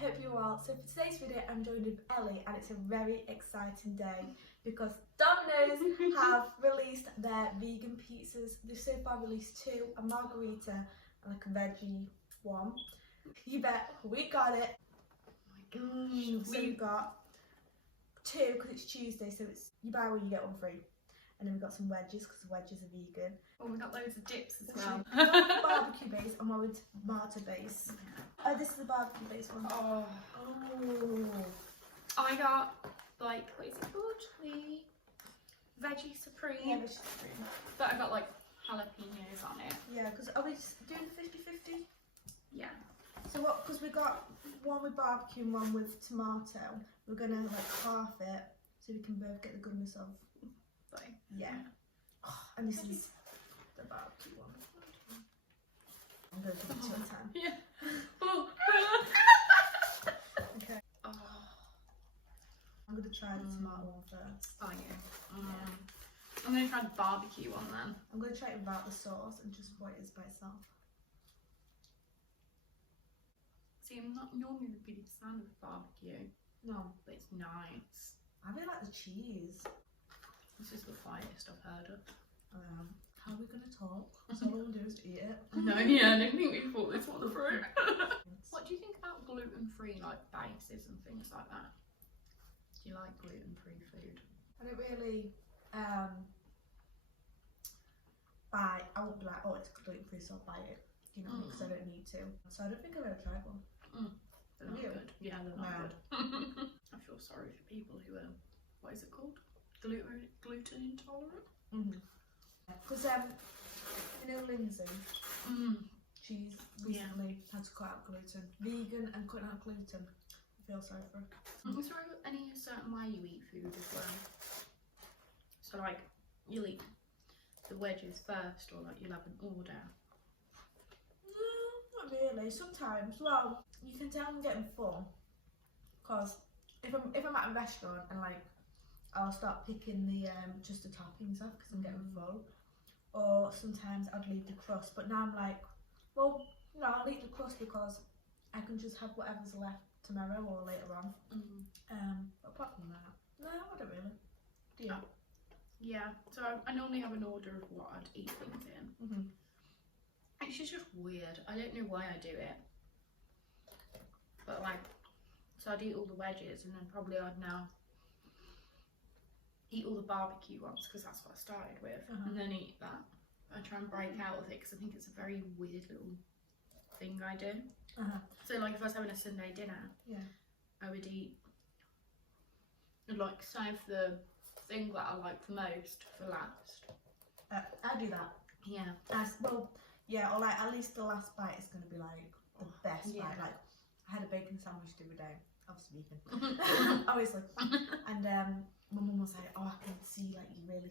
hope you're well. So for today's video I'm joined with Ellie and it's a very exciting day because Domino's have released their vegan pizzas. They've so far released 2, a margarita and like a veggie one. You bet we got it. Oh my gosh. So we've got 2 because it's Tuesday, so it's you buy one you get one free. And then we've got some wedges because the wedges are vegan. Oh, we've got loads of dips as well. One with barbecue base and one with tomato base. Oh, this is the barbecue base one. Oh. I got like, what is it called? The veggie supreme. Yeah, veggie supreme. But I got like jalapenos on it. Yeah, because are we doing 50-50? Yeah. So what, because we got one with barbecue and one with tomato, we're going to like half it so we can both get the goodness of. Like, yeah. Oh, and this is the barbecue one. I'm going to give it 2 out of 10. Yeah. Oh. Okay. Oh. I'm going to try the tomato one first. Oh yeah. I'm going to try the barbecue one then. I'm going to try it without the sauce and just what it is by itself. See, I'm not normally the biggest fan of barbecue, No. but it's nice. I really like the cheese. This is the finest I've heard of. How are we going to talk? So all we'll do is to eat it. No, yeah, I don't think we thought this one through. What do you think about gluten-free like bases and things like that? Do you like gluten-free food? I don't really buy, I won't be like, oh it's gluten free so I'll buy it, you know, because I don't need to. So I don't think I've ever tried one. They're not good. Yeah, they're not good. I feel sorry for people who are, what is it called? Gluten intolerant? Because you know Lindsay, she's recently had to cut out gluten. Vegan and cutting out gluten. I feel sorry for her. Is there any certain way you eat food as well? So like, you'll eat the wedges first, or like you'll have an order? No, not really. Sometimes, well, you can tell I'm getting full. Because if I'm at a restaurant and like, I'll start picking the just the toppings off because I'm getting full. Or sometimes I'd leave the crust, but now I'm like, well, no, I'll eat the crust because I can just have whatever's left tomorrow or later on. But apart from that, no, I don't really. Do you? Yeah, so I normally have an order of what I'd eat things in. It's just weird. I don't know why I do it. But like, so I'd eat all the wedges and then probably I'd now eat all the barbecue ones because that's what I started with, and then eat that. I try and break out of it because I think it's a very weird little thing I do. So like if I was having a Sunday dinner, I would eat, I'd like save the thing that I like the most for last. I do that. Yeah. Well, yeah, or like at least the last bite is going to be like the best bite. Like I had a bacon sandwich the other day. Obviously vegan, obviously, and my mum was like, "Oh, I can see like you really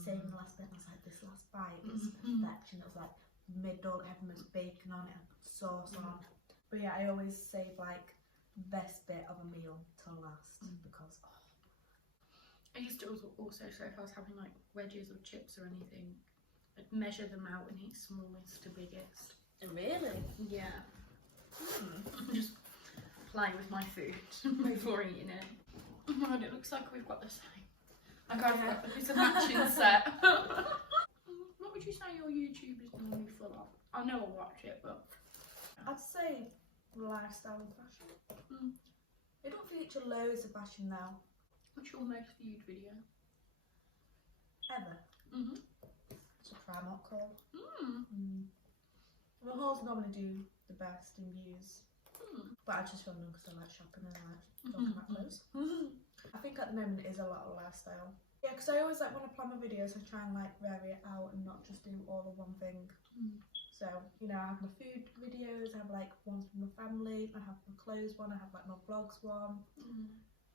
saving the last bit." And I was like, "This last bite is perfection." It was like middle, having this bacon on it, and sauce on. But yeah, I always save like the best bit of a meal till last because. I used to also, so if I was having like wedges or chips or anything, I'd measure them out and eat smallest to biggest. Really? Yeah. Just play with my food before eating it. Oh my god, it looks like we've got the same. Like it's a matching set. What would you say your YouTube is normally full of? I know I'll watch it, but I'd say lifestyle and fashion. They don't feature loads of fashion now. What's your most viewed video? Ever. It's a Primark haul. Well, hauls normally do the best in views. But I just film them because I like shopping and I like talking about clothes. I think at the moment it is a lot of lifestyle. Yeah, because I always like when I plan my videos, I try and like vary it out and not just do all of one thing. So, you know, I have my food videos, I have like ones with my family, I have my clothes one, I have like my vlogs one.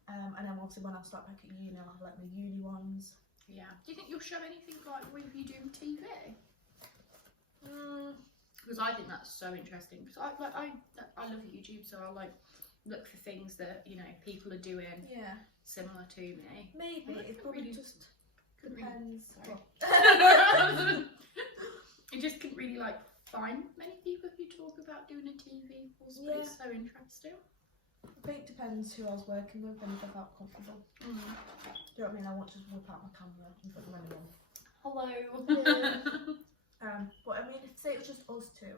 And then obviously when I start back at uni, I'll have like my uni ones. Yeah. Do you think you'll show anything like with you doing TV? Because I think that's so interesting. Because I love YouTube, so I like look for things that, you know, people are doing similar to me. Maybe it probably just depends. I just couldn't really like find many people who talk about doing a TV course, but it's so interesting. I think it depends who I was working with and if I felt comfortable. Do you know what I mean? I won't just whip out my camera in front of anyone. Hello. But I mean, if say it was just us two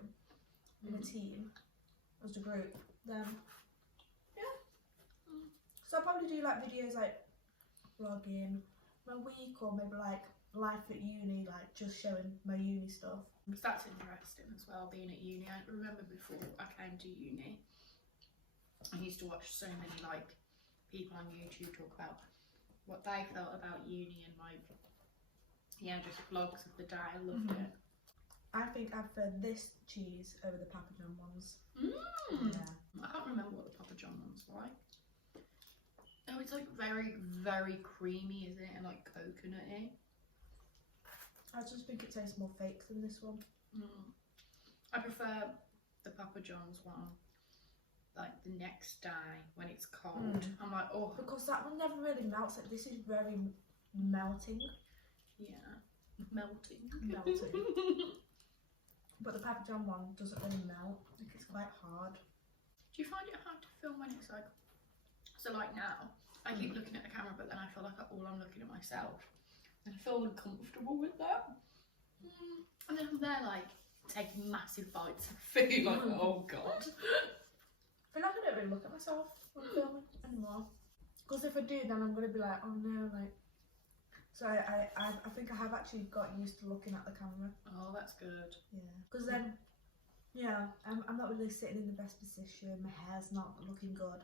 in a team, as a group, then yeah. So I'll probably do like videos like vlogging my week, or maybe like life at uni, like just showing my uni stuff. That's interesting as well, being at uni. I remember before I came to uni, I used to watch so many like people on YouTube talk about what they felt about uni and like, yeah, just vlogs of the day. I loved it. I think I prefer this cheese over the Papa John ones. Yeah. I can't remember what the Papa John ones were like. Oh, it's like very, very creamy, isn't it? And like coconutty. I just think it tastes more fake than this one. I prefer the Papa John's one, like the next day when it's cold. I'm like, oh. Because that one never really melts. Like, this is very melting. Yeah. Melting. But the Papa John one doesn't really melt. Like, it's quite hard. Do you find it hard to film when it's like, so like now, I keep looking at the camera, but then I feel like all I'm looking at myself. And I feel uncomfortable with that. And then I'm there like, taking massive bites of food, like, oh god. I feel like I don't really look at myself when filming anymore. Because if I do, then I'm going to be like, oh no, like. So I think I have actually got used to looking at the camera. Oh, that's good. Yeah. Because then, yeah, I'm not really sitting in the best position. My hair's not looking good.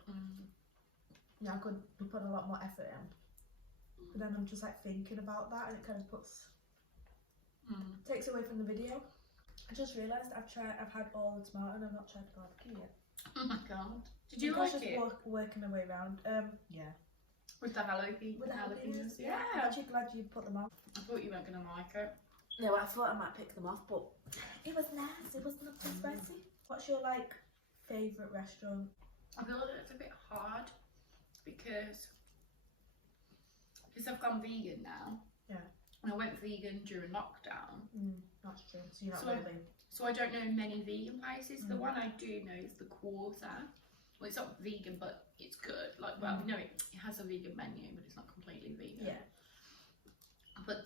Yeah, I could be putting a lot more effort in. But then I'm just like thinking about that, and it kind of takes away from the video. I just realised I've had all the tomato and I've not tried the barbecue yet. Oh my god. Did you like it? Working my way around. Yeah. With the jalapenos? Yeah. I'm actually glad you put them on. I thought you weren't going to like it. Yeah, well, I thought I might pick them off, but it was nice. It wasn't too spicy. What's your like favourite restaurant? I feel like it's a bit hard because I've gone vegan now. Yeah. And I went vegan during lockdown. That's true. So you're not really. So I don't know many vegan places. The one I do know is the Quarter. Well, it's not vegan, but it's good. Like, well, no, it has a vegan menu, but it's not completely vegan. Yeah. But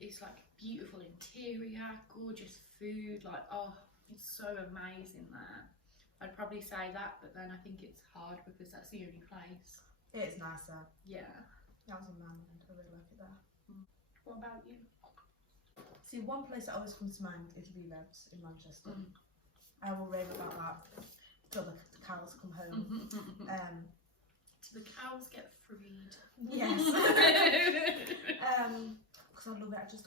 it's like beautiful interior, gorgeous food. Like, oh, it's so amazing there. I'd probably say that, but then I think it's hard because that's the only place. It is nice there. Yeah. That was a man, I really like it there. What about you? See, one place that always comes to mind is Leah's in Manchester. I will rave about that till the cows come home. So the cows get freed. Yes. Because I love it.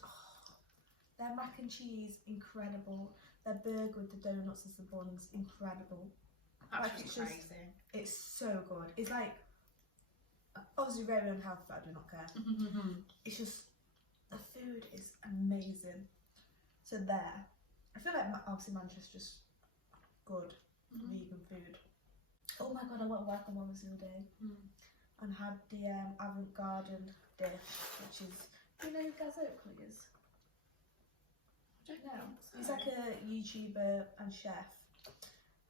Their mac and cheese, incredible. Their burger with the donuts as the buns, incredible. That's just crazy. It's so good. It's like, obviously very unhealthy, but I do not care. It's just, the food is amazing. So there, I feel like obviously Manchester's good vegan food. Oh my god, I went to Wagamama's the other day and had the avant-garde dish, which is, do you know who Gaz Oakley is? I don't know. He's like a YouTuber and chef,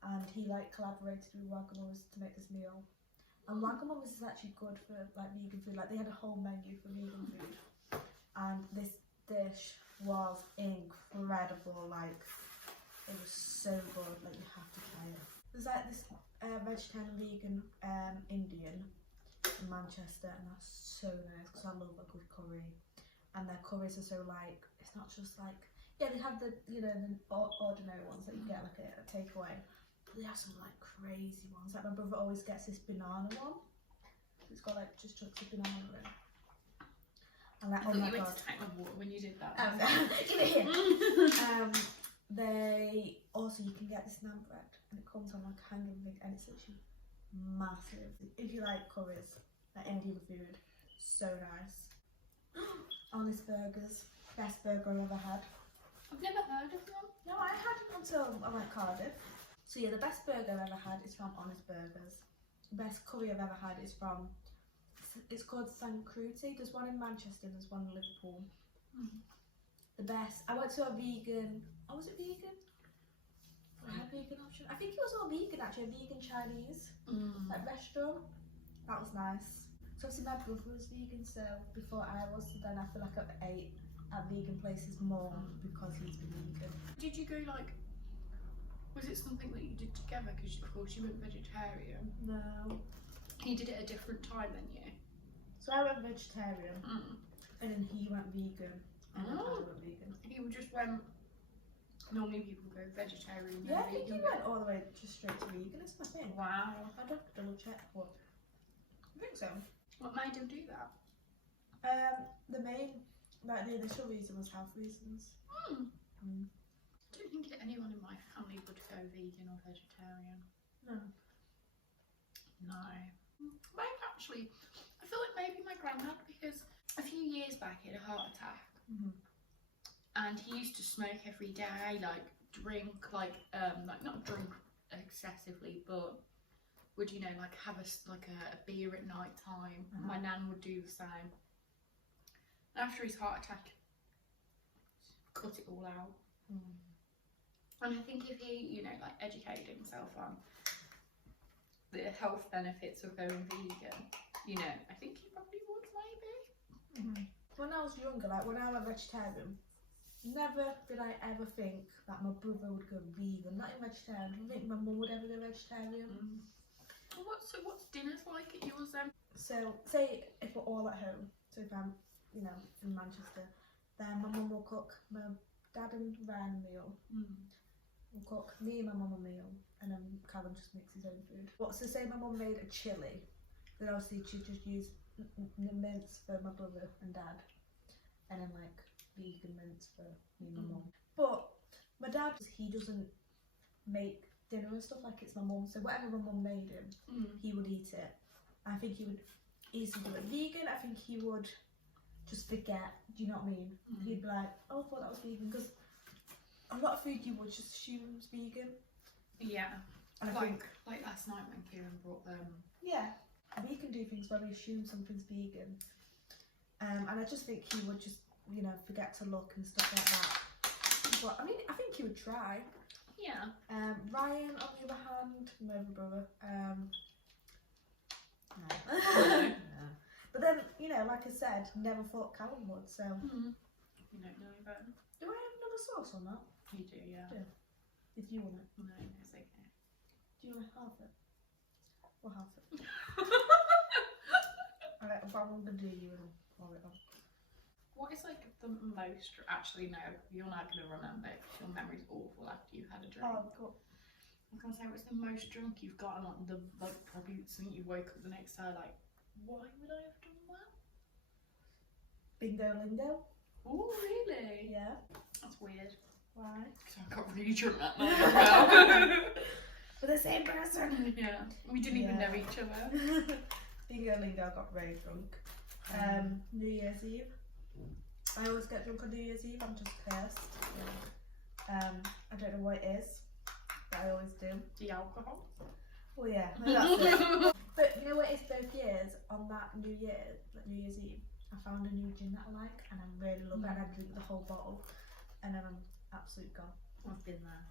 and he like collaborated with Wagamama's to make this meal. And Wagamama's is actually good for like vegan food. Like they had a whole menu for vegan food, and this dish was incredible. Like it was so good. Like you have to try it. There's like this vegetarian vegan Indian in Manchester, and that's so nice because I love a good curry. And their curries are so like, it's not just like, yeah, they have the, you know, the ordinary ones that you get like a takeaway. But they have some like crazy ones. Like my brother always gets this banana one. It's got like just chunks of banana in it. And like, I thought you went to take my water when you did that. Give it here. They also, you can get this naan bread, and it comes on like a hanging thing, and it's actually massive. If you like curries, like Indian food, so nice. Honest Burgers, best burger I've ever had. I've never heard of them. No, I had it until I went Cardiff. So yeah, the best burger I've ever had is from Honest Burgers. The best curry I've ever had is from, it's called San Cruti. There's one in Manchester, there's one in Liverpool. The best, I went to a vegan, oh was it vegan? vegan option. I think it was all vegan actually, vegan Chinese like restaurant. That was nice. So obviously my brother was vegan, so before I was, so then I feel like I've ate at vegan places more because he's been vegan. Did you go like? Was it something that you did together? Because of course you went vegetarian. No. You did it at a different time than you. So I went vegetarian, and then he went vegan, and then I went vegan. He just went. Normally people go vegetarian. Yeah, I think he went all the way just straight to vegan. It's my thing. Wow. I'd have to double check, but I think so. What made him do that? The main, like the initial reason was health reasons. I don't think anyone in my family would go vegan or vegetarian. No. No. Maybe actually, I feel like maybe my granddad, because a few years back he had a heart attack. And he used to smoke every day, like drink, like not drink excessively, but would, you know, like have a beer at night time. My nan would do the same. After his heart attack, cut it all out. And I think if he, you know, like educated himself on the health benefits of going vegan, you know, I think he probably would maybe. When I was younger, like when I was a vegetarian, never did I ever think that my brother would go vegan, not even vegetarian. I don't think my mum would ever go vegetarian. So what's dinners like at yours then? So say if we're all at home, so if I'm, you know, in Manchester, then my mum will cook my dad and Ryan a meal. We'll cook me and my mum a meal, and then Callum just makes his own food. But so say my mum made a chilli, then obviously she'd just use mince for my brother and dad, and then like vegan mince for me and my mum. But my dad, he doesn't make dinner and stuff, like it's my mum, so whatever my mum made him, he would eat it. I think he would easily do it vegan. I think he would just forget, do you know what I mean? He'd be like, oh, I thought that was vegan, because a lot of food you would just assume is vegan. Yeah, and like last night when Kieran brought them. Yeah, we can do things where we assume something's vegan, and I just think he would just, you know, forget to look and stuff like that. But I mean, I think he would try. Yeah. Ryan, on the other hand, my other brother, no. No. But then, you know, like I said, never thought Callum would, so. You don't know about him? Do I have another sauce on that? You do, yeah. Yeah. If you want it. No, it's okay. Do you want half it? Or half it? Alright, but I'm gonna do you and pour it on. What is like the most, actually no, you're not going to remember it because your memory's awful after you've had a drink. Oh, cool. I'm going to say, what's the most drunk you've gotten, like probably something you woke up the next day like, why would I have done that? Bingo lingo. Oh, really? Yeah. That's weird. Why? Because I got really drunk that night as well. For the same person. Yeah. We didn't even know each other. Bingo lingo got very drunk. New Year's Eve. I always get drunk on New Year's Eve, I'm just cursed. I don't know what it is, but I always do. The alcohol? Well, yeah, that's it. But you know what it is, both years, on that New Year's Eve, I found a new gin that I like, and I really love it, and I drink the whole bottle, and then I'm absolute gone. I've been there.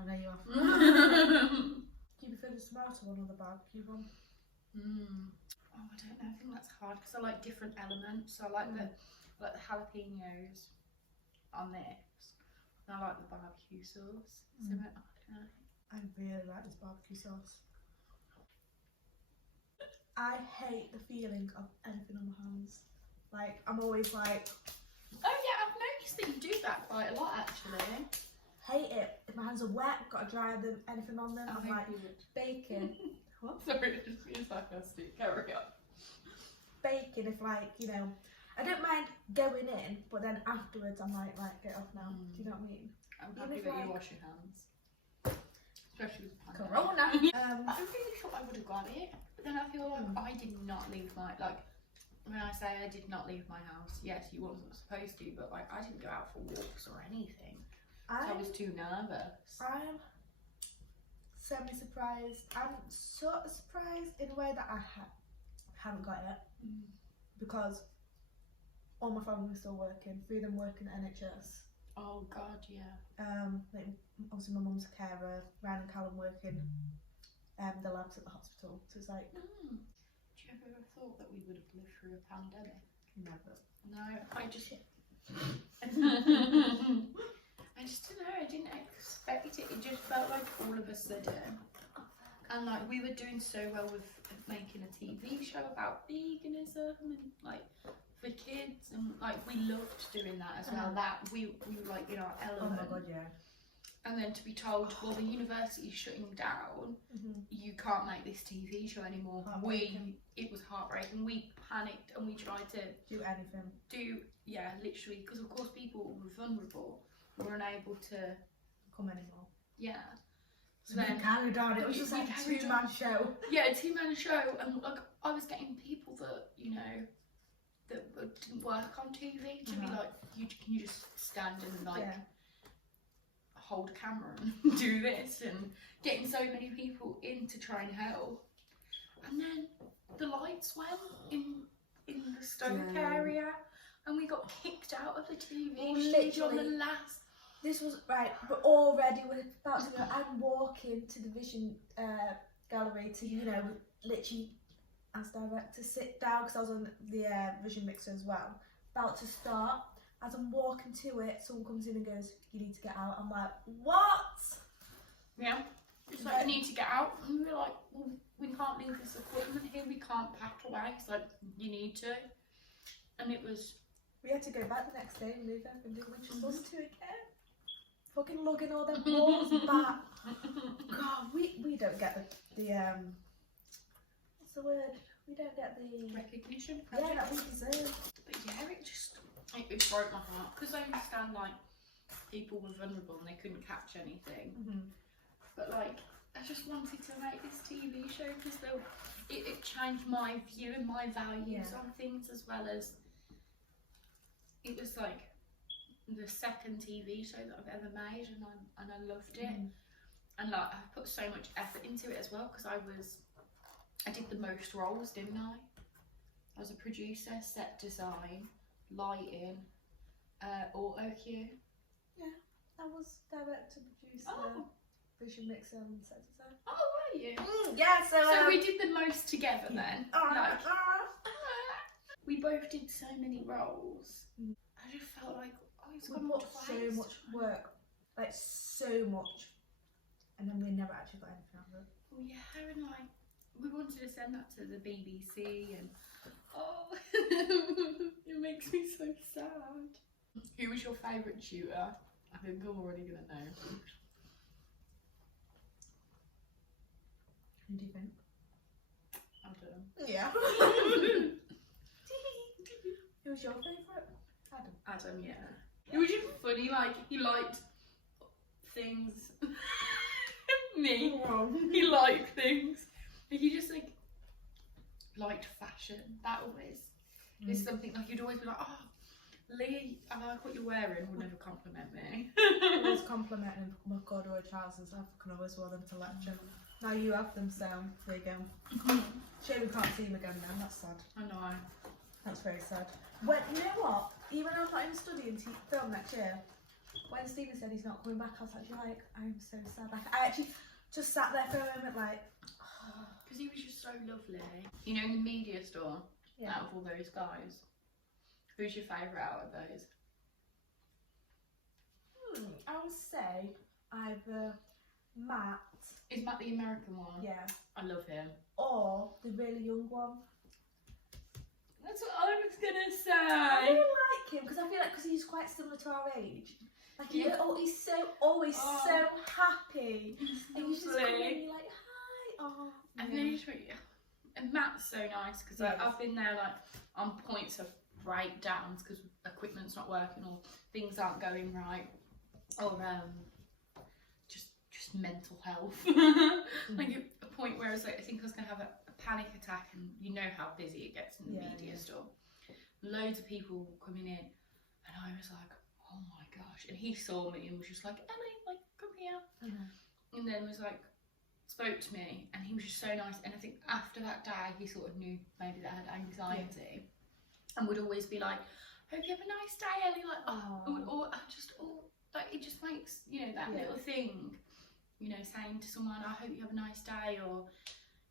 I know you are. Do you prefer the tomato one or the barbecue one? Oh, I don't know, I think that's hard, because I like different elements. So I like the jalapenos on this, and I like the barbecue sauce. So I don't know. I really like this barbecue sauce. I hate the feeling of anything on my hands. Like, I'm always like... Oh yeah, I've noticed that you do that quite a lot actually. Hate it. If my hands are wet, got to dry them, anything on them, I'm like, baking. What? Sorry, it just feels sarcastic. Carry on. Baking, if like, you know, I don't mind going in, but then afterwards I'm like, get off now. Do you know what I mean? I'm happy that you wash your hands. Especially with pandemic. Corona. I'm really sure I would have got it, but then I feel like I did not leave my, like, when I say I did not leave my house, yes, you wasn't supposed to, but like I didn't go out for walks or anything. I was too nervous. I'm semi-surprised. I'm sort of surprised in a way that I haven't got it, because all my family was still working, 3 of them working at NHS, Oh God, yeah. Like, obviously my mum's a carer, Ryan and Callum working the labs at the hospital, so it's like... Do you ever thought that we would have lived through a pandemic? Never. No, I just don't know, I didn't expect it. It just felt like all of a sudden. And like we were doing so well with making a TV show about veganism and like for kids, and like we loved doing that as well. That we were like in our element. Oh my God, yeah. And then to be told, well, the university's shutting down, you can't make this TV show anymore. It was heartbreaking. We panicked and we tried to do anything. Literally, because of course people were vulnerable, were unable to come anymore. Yeah. So then carried on. It was just like a two-man show. Yeah, a two-man show, and like I was getting people that that didn't work on TV to be like, can you just stand and like hold a camera and do this, and getting so many people in to try and help, and then the lights went in the Stoke area, and we got kicked out of the TV studio on the last. This was right, but already we're about to go. I'm walking to the Vision gallery to, literally as director sit down because I was on the Vision mixer as well. About to start. As I'm walking to it, someone comes in and goes, "You need to get out." I'm like, "What?" Yeah. It's like, "You need to get out." And we were like, "Well, we can't leave this equipment here. We can't pack away." It's like, "You need to." And it was. We had to go back the next day and move everything, didn't we? Just us two again. Fucking lugging all them walls back. God, we don't get the what's the word? We don't get the recognition. Yeah, that we deserve. But yeah, it broke my heart because I understand like people were vulnerable and they couldn't catch anything. But like I just wanted to make this TV show because it changed my view and my values on things, as well as it was like the second TV show that I've ever made, and I loved it. And like I put so much effort into it as well because I did the most roles, didn't I? I was a producer, set design, lighting, auto cue. Yeah, I was director, producer, Vision mixer, and set design. Oh, were you? Yeah, so we did the most together then. We both did so many roles. I just felt like it's we put so much work, like so much, and then we never actually got anything out of it. Well, yeah, and like we wanted to send that to the BBC, and it makes me so sad. Who was your favourite tutor? I think I'm already gonna know. Who do you think? Adam. Yeah. Who was your favourite? Adam, yeah. It was just funny, like, he liked things. Me. He liked things. Like, he just, like, liked fashion. That always is something, like, you'd always be like, "Oh, Leah, I like what you're wearing," would never compliment me. Always complimenting my corduroy trousers. I can always wear them to lecture. Now you have them, so there you go. Shame we can't see them again now, that's sad. I know. That's very sad. When, you know what? Even though I'm not even studying film next year, when Stephen said he's not coming back, I was actually like, I'm so sad. Like, I actually just sat there for a moment like, because he was just so lovely. You know, in the media store, out of all those guys, who's your favourite out of those? I would say either Matt. Is Matt the American one? Yeah. I love him. Or the really young one. That's what I was gonna say. I really like him because I feel like he's quite similar to our age. Like he's so always so happy. And you just come in and you're like, "Hi." Oh. And then and Matt's so nice because I've been there like on points of breakdowns because equipment's not working or things aren't going right, or just mental health. Like a point where I was like, I think I was gonna have a panic attack, and you know how busy it gets in the media store. Loads of people coming in, and I was like, oh my gosh. And he saw me and was just like, "Ellie, like, come here." And then was like, spoke to me, and he was just so nice. And I think after that day, he sort of knew maybe that I had anxiety, and would always be like, hope you have a nice day, Ellie. Like, or like it just makes, you know, that little thing, you know, saying to someone, I hope you have a nice day, or,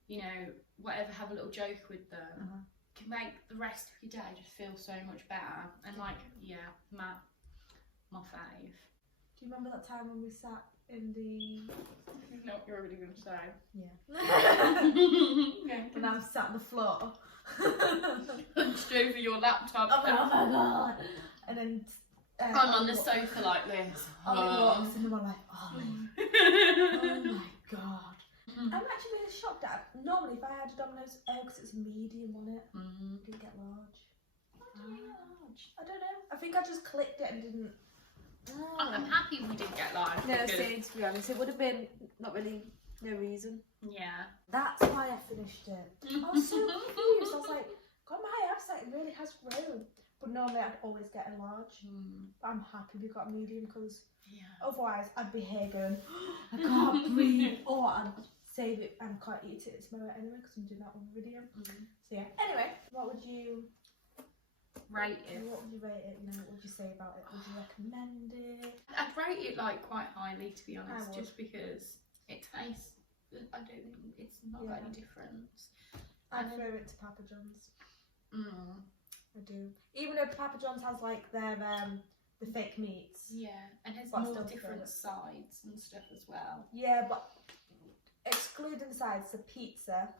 you know, whatever, have a little joke with them, can make the rest of your day just feel so much better. And like, yeah, Matt, my fave. Do you remember that time when we sat in the... You know what you're already going to say. Yeah. When I was sat on the floor. Hunched over your laptop. Oh my god. And then... I'm on the sofa like this. Ollie walks in and I'm like, Ollie. Oh my god. I'm actually really shocked at it. Normally if I had a Domino's, because it's a medium on it, I didn't get large. Why didn't you get large? I don't know. I think I just clicked it and didn't... I'm happy we didn't get large. No, same, to be honest. It would have been not really no reason. Yeah. That's why I finished it. I was so confused. I was like, God, my appetite really has grown. But normally I'd always get a large. But I'm happy we got a medium because otherwise I'd be here going, I can't breathe. Or I'd save it and can't eat it tomorrow anyway because I'm doing that one video. So yeah. Anyway, what would you rate it? What would you rate it? You know, what would you say about it? Would you recommend it? I'd rate it like quite highly, to be honest, just because it tastes. I don't think it's not got any difference. I'd throw it to Papa John's. I do. Even though Papa John's has like their the fake meats. Yeah, and has more different sides and stuff as well. Yeah, but excluding the sides, the pizza.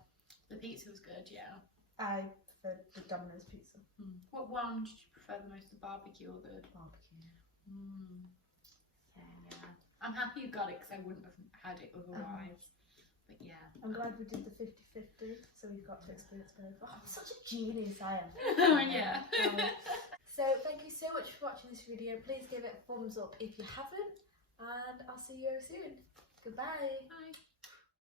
The pizza was good, yeah. I prefer the Domino's pizza. What one did you prefer the most, the barbecue or the barbecue? Yeah. I'm happy you got it because I wouldn't have had it otherwise. But yeah. I'm glad we did the 50-50, so we got to experience both. Oh, I'm such a genius, I am. Yeah. So thank you so much for watching this video. Please give it a thumbs up if you haven't, and I'll see you soon. Goodbye. Bye.